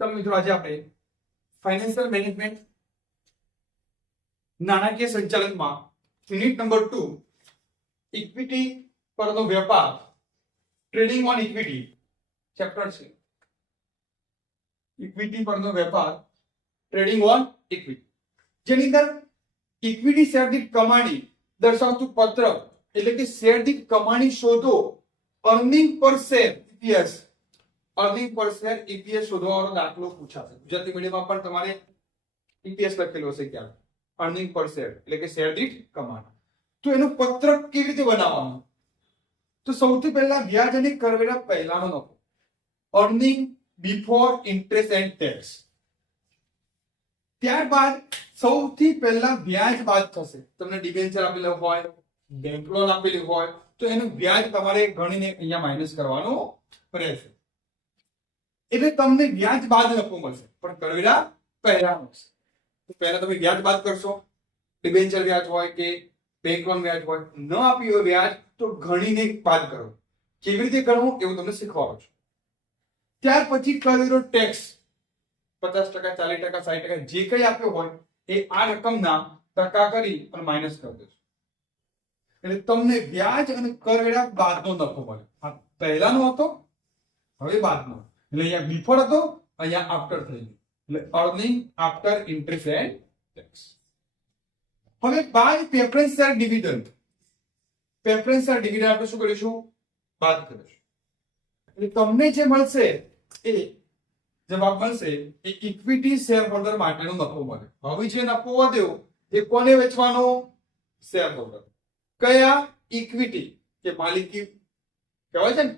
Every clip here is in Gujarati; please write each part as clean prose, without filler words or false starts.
ચાલો મિત્રો આજે આપણે ફાઇનાન્શિયલ મેનેજમેન્ટ નાણાકીય સંચાલનમાં યુનિટ નંબર 2 ઇક્વિટી પરનો વેપાર ટ્રેડિંગ ઓન ઇક્વિટી ચેપ્ટર છે. ઇક્વિટી પરનો વેપાર ટ્રેડિંગ ઓન ઇક્વિટી, જેની અંદર ઇક્વિટી શેર દીઠ કમાણી દર્શાવતું પત્રક એટલે કે શેર દીઠ કમાણી શોધો, અર્નિંગ પર શેર EPS, અર્નિંગ પર શેર EPS શોધવાનો દાખલો પૂછાશે. ગુજરાતી મીડિયમમાં પણ તમારે EPS લખેલું હશે ક્યાં, અર્નિંગ પર શેર એટલે કે શેર દીઠ કમાણી. તો એનું પત્રક કેવી રીતે બનાવવાનું? તો સૌથી પહેલા વ્યાજ અને કરવેરા પહેલાનો નફો, earning before interest and tax. ત્યારબાદ સૌથી પહેલા વ્યાજ બાદ થશે. તમને ડિબેન્ચર આપેલો હોય, બેંક લોન આપેલી હોય તો એનું વ્યાજ તમારે ગણીને અહીંયા માઇનસ કરવાનું રહેશે. એટલે તમને વ્યાજ બાદ નફો મળશે, પણ કરવેરા પહેલા મળશે. તો પહેલા તમે વ્યાજ બાદ કરશો, ડિબેન્ચર વ્યાજ હોય કે બેંક લોન વ્યાજ હોય, ન આપ્યું હોય વ્યાજ તો ગણીને બાદ કરો. કેવી રીતે કરવું એવું તમને શીખવાડું છું. ત્યાર પછી કરવેરો ટેક્સ 50%, 40%, 60% જે કઈ આપ્યો હોય એ આ રકમના ટકા કરી અને માઇનસ કરી દેશો. એટલે તમને વ્યાજ અને કરવેરા બાદનો નફો મળે. આ પહેલાનો હતો, હવે બાદનો. એટલે અહીંયા બિફોર હતો, અહીંયા આફ્ટર થઈ ગયું. એટલે earning after interest and tax. હવે by preference share dividend, preference share dividend આપણે શું કરીશું? બાદ કરીશું. એટલે તમને જે મળશે એ જવાબ મળશે એ ઇક્વિટી શેર હોલ્ડર માટેનો નફો મળે. હવે જે નફો વધ્યો એ કોને વેચવાનો? Share holder. કયા? ઇક્વિટી કે માલિકી કહેવાય છે ને,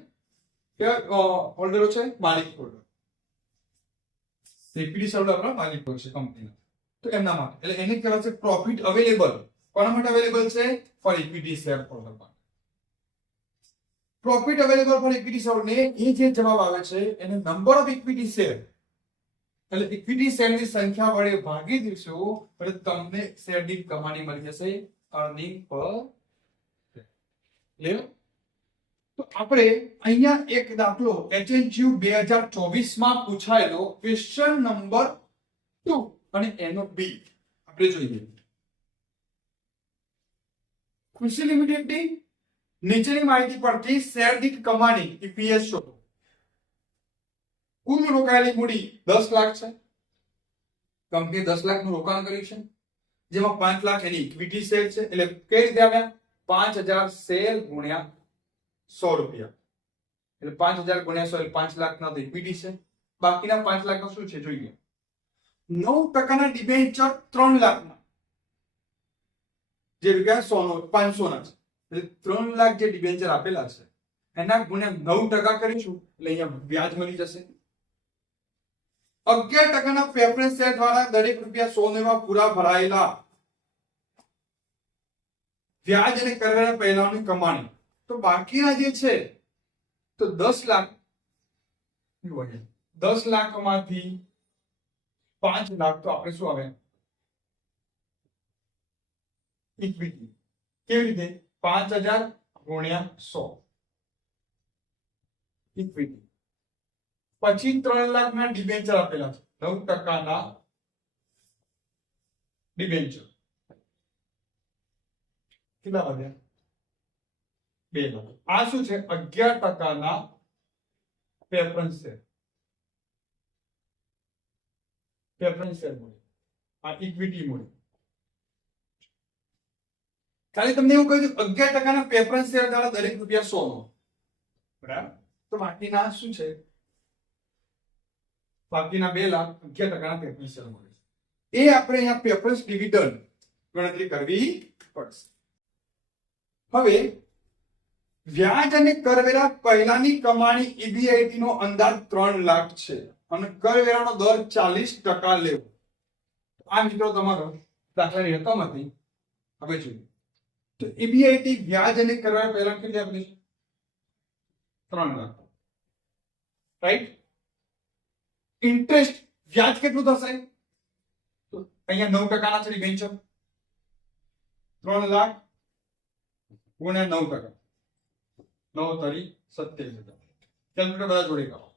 કયા હોલ્ડરો છે? માલિક હોલ્ડર. ઇક્વિટી શેર હોલ્ડર આપણા માલિક હોય છે કંપનીના, તો એમના માટે. એટલે એને કહેવાય છે પ્રોફિટ અવેલેબલ. કોના માટે અવેલેબલ છે? ફોર ઇક્વિટી શેર હોલ્ડર માટે. Profit available four equity share ને એ જે જવાબ આવે છે એને નંબર ઓફ ઇક્વિટી શેર એટલે ઇક્વિટી શેરની સંખ્યા વડે ભાગી દઈશું એટલે તમને શેર દીઠ કમાણી મળી જશે, અર્નિંગ પર. તો આપણે અહીંયા એક દાખલો HNQ 2024 માં પૂછાયેલો ક્વેશ્ચન નંબર 2 અને એનો બી આપણે જોઈએ. ખુશી લિમિટેડની નીચેની માહિતી પરથી શેર દીઠ કમાણી EPS શોધો. કુલ રોકાયેલી મૂડી 10 લાખ છે. કંપનીએ 10 લાખનું રોકાણ કર્યું છે, જેમાં 5 લાખ એની ઇક્વિટી શેર છે. એટલે કઈ રીતે આવ્યા? 5000 શેર ગુણ્યા 100 રૂપિયા. એટલે 5000 ગુણ્યા 100 એટલે 5 લાખના તો ઇક્વિટી છે. બાકીના 5 લાખનો શું છે જોઈએ. 9% ડિબેન્ચર 3 લાખના, જે રૂપિયા 500 ના છે. એટલે 3 લાખ જે ડિબેન્ચર આપેલા છે એના ગુણ્યા 9% કરીશું એટલે અહીંયા વ્યાજ મળી જશે. 11% પ્રેફરન્સ શેર દ્વારા દરેક રૂપિયા 100 એમાં પૂરા ભરાયેલા વ્યાજ અને કરવેરા પહેલાની કમાણી. તો બાકીના જે છે તો 10 લાખ, 10 લાખમાંથી 5 લાખ તો આપણે શું આવે? ઇક્વિટી. કેવી રીતે? 5000 ગુણ્યા 100 ઇક્વિટી. પછી 3 લાખના ડિબેન્ચર આપેલા છે, 9%ના ડિબેન્ચર. કેટલા વધ્યા? 2 લાખ. આ શું છે? 11%ના પ્રેફરન્સ શેર. પ્રેફરન્સ શેર મળે, આ ઇક્વિટી મળે. ખાલી તમને એવું કહ્યું 11%ના પ્રેફરન્સ શેર દ્વારા દરેક રૂપિયા 100 નો, બરાબર? તો બાકીના શું છે? બાકીના 2 લાખ 11%ના પ્રેફરન્સ શેર મળે. એ આપણે અહીંયા પ્રેફરન્સ ડિવિડન્ડ ગણતરી કરવી પડશે. હવે વ્યાજ અને કરવેરા પહેલાની કમાણી EBIT નો અંદાજ 3 લાખ છે અને કરવેરાનો દર 40% લેવો. આ મિત્રો તમારો દાખલાની રકમ હતી. હવે જોઈએ તો EBIT વ્યાજ અને કરવેરા પહેલા કેટલી આપેલી છે? 3 લાખ, રાઈટ? ઇન્ટરેસ્ટ વ્યાજ કેટલું થશે? તો અહીંયા 9%ના છે ડિબેન્ચર. 3 લાખ ગુણ્યા 9%, 9 તરી 27,000. કેલ્ક્યુલેટર બધા જોડે કરો.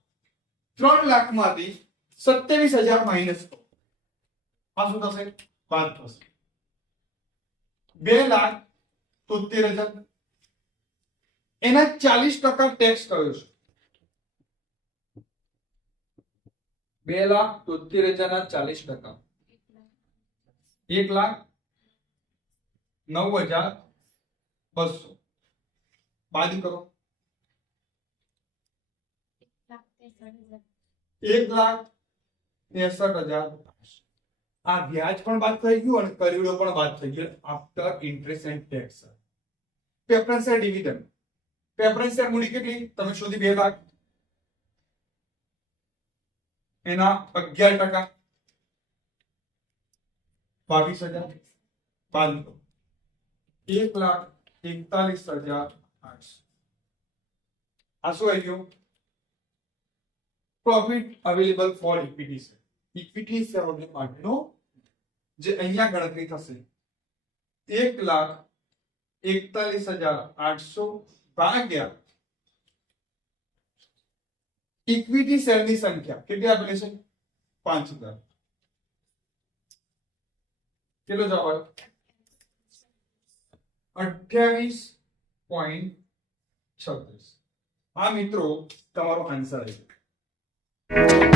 3 લાખમાંથી 27,000 માઇનસ આ શું થશે? બાદ થશે. 2,73,000 એના 40% ટેક્સ કયો છે? 2,73,000 ના 40%. 1,09,200 બાદ કરો. 1,63,000. આ વ્યાજ પણ બાદ થઈ ગયું અને કરવેરો પણ બાદ થઈ ગયો after interest and tax. Preference share dividend. Preference share મૂડી કેટલી તમે શોધી? 2 લાખ. એના 11% 22,000 બાદ કરો. 1,41,800. આ શું આવી ગયું? પ્રોફિટ અવેલેબલ ફોર ઇક્વિટી છે. ઇક્વિટી શેરહોલ્ડર માટેનો જે અહીંયા ગણતરી થશે 1,41,800 ભાગ્યા ઇક્વિટી શેરની સંખ્યા કેટલી આપેલી છે? 5,000. કેટલો જવાબ આવ્યો? 28.36. આ મિત્રો તમારો આન્સર આવી ગયો.